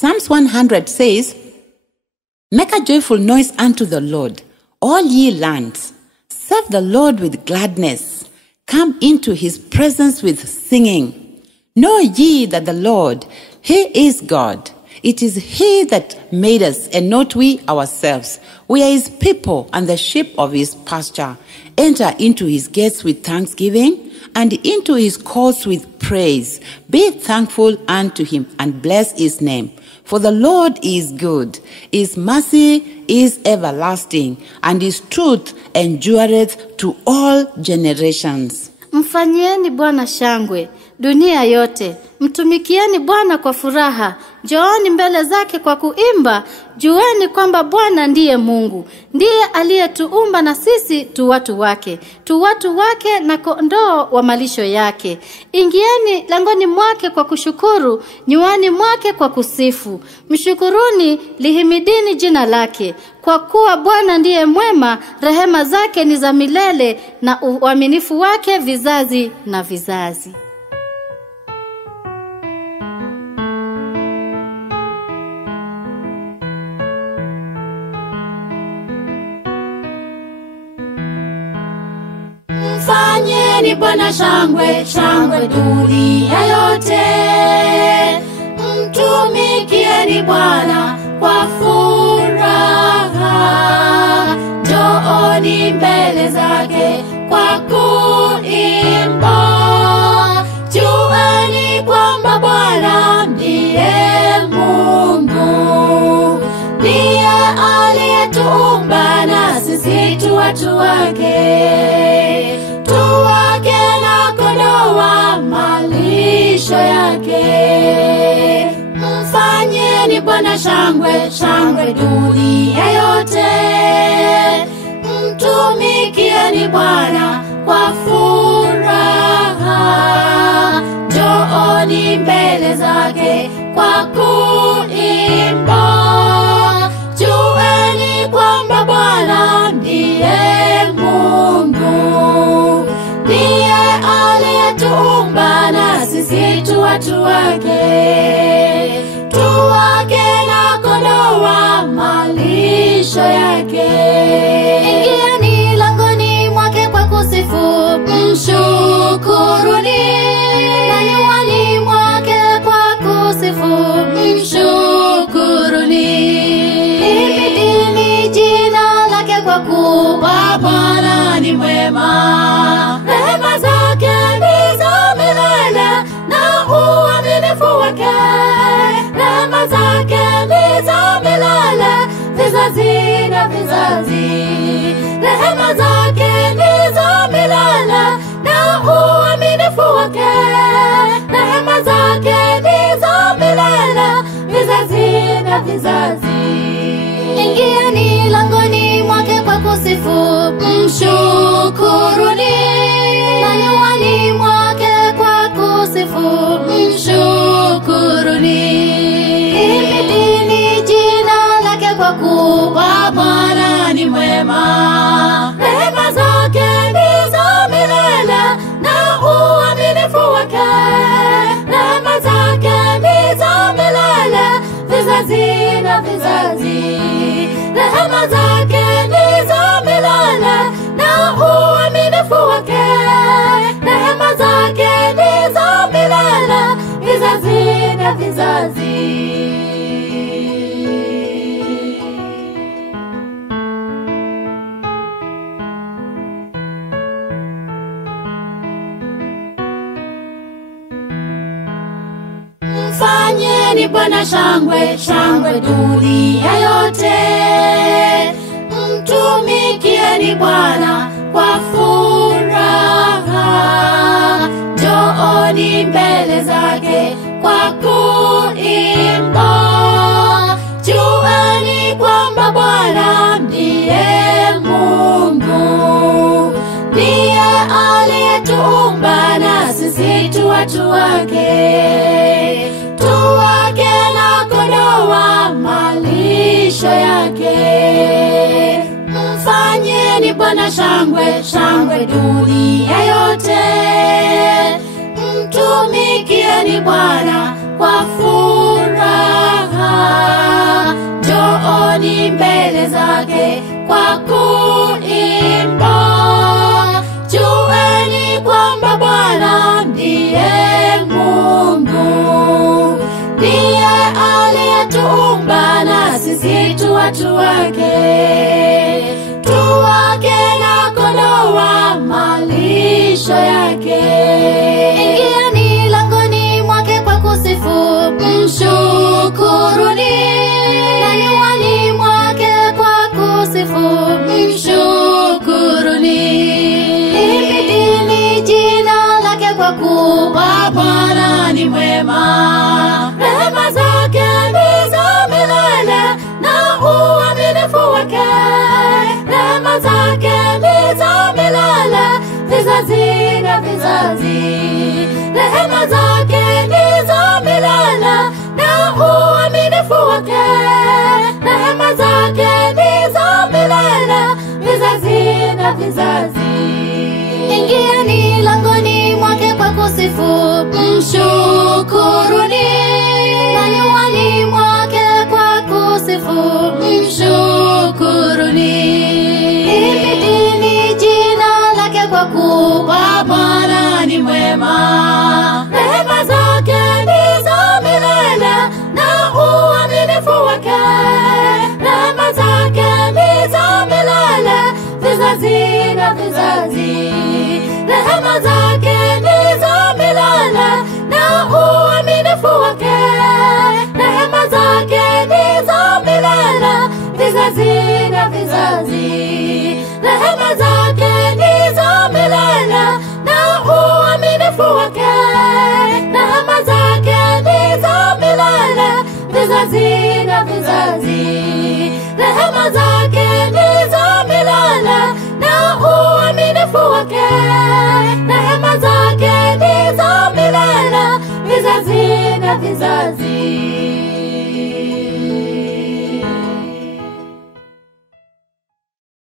Psalms 100 says, "Make a joyful noise unto the Lord, all ye lands. Serve the Lord with gladness. Come into his presence with singing. Know ye that the Lord, he is God. It is he that made us, and not we ourselves. We are his people and the sheep of his pasture. Enter into his gates with thanksgiving, and into his courts with praise. Be thankful unto him, and bless his name. For the Lord is good. His mercy is everlasting, and his truth endureth to all generations." Mfanyieni Bwana shangwe, dunia yote. Mtumikieni Bwana kwa furaha. Njooni mbele zake kwa kuimba. Jueni kwamba Bwana ndiye Mungu. Ndiye aliyetuumba na sisi tu watu wake. Tu watu wake na kondoo wa malisho yake. Ingieni langoni mwake kwa kushukuru, nyuani mwake kwa kusifu. Mshukuruni, lihimidini jina lake. Kwa kuwa Bwana ndiye mwema, rehema zake ni za milele, na uaminifu wake vizazi na vizazi. Mfanyeni Bwana shangwe, shangwe dunia yote. Mtumikieni Bwana kwa furaha. Njooni mbele zake kwa kuimba. Jueni kwamba Bwana ndiye Mungu. Ndiye aliyetuumba na sisi tu watu wake. Tuwake na kondoo wa malisho yake. Mfanyeni Bwana shangwe, shangwe dunia yote. Mtumikieni Bwana kwa furaha. Njooni mbele zake kwa kuimba. Jueni kwamba Bwana ndiye Mungu. Ndiye aliyetuumba na sisi tu watu wake. Tuwake na kondoo wa malisho yake. Ingieni langoni mwake kwa kusifu, mshukuruni. Na nyuani mwake kwa kusifu, mshukuruni. Himidini jina lake kwa kuwa Bwana ni mwema. Rehema zake ni za milele, na uaminifu wake. Rehema zake ni za milele, vizazi na vizazi. Rehema zake ni za milele, na uaminifu wake. Rehema zake ni za milele, vizazi na vizazi. Ingieni langoni mwake kwa kusifu, mshukuruni. Na nyuani mwake kwa kusifu, mshukuruni. Himidini jina lake kwa kuwa Bwana ni mwema. Rehema zake ni za milele, na uaminifu wake. Rehema zake ni za milele, vizazi na vizazi. Rehema zake ni za milele, na uaminifu wake. Rehema zake ni za milele, vizazi na vizazi. Mfanyeni Bwana shangwe, shangwe dunia yote. Mtumikieni Bwana kwa furaha. Njooni mbele zake kwa kuimba. Jueni kwamba Bwana ndiye Mungu. Ndiye aliyetuumba na sisi tu watu wake. Tuwake na kondoo wa malisho yake. Mfanyeni Bwana shangwe, shangwe dunia yote. Mtumikieni Bwana kwa furaha. kwa kuimba. Jueni kwamba Bwana ndiye Mungu, ndiye aliyetuumba na sisi tu watu wake, tu wake na kondoo wa malisho yake. Ingieni langoni mwake kwa kusifu, Mshukuruni, na nyuani mwake kwa kusifu, mshukuruni. Himidini jina lake kwa kuwa Bwana ni mwema, rehema zake ni za milele na uaminifu wake. Rehema zake ni za milele, vizazi na vizazi. Rehema zake ni za milele na uaminifu wake. Rehema zake ni za milele, vizazi na vizazi. Ingieni langoni mwake kwa kusifu, Mshukuruni, na nyuani mwake kwa kusifu, mshukuruni. Himidini jina lake kwa kuwa Bwana ni mwema, rehema zake ni za milele na uaminifu wake. Rehema zake ni za milele, vizazi na vizazi. Rehema zake ni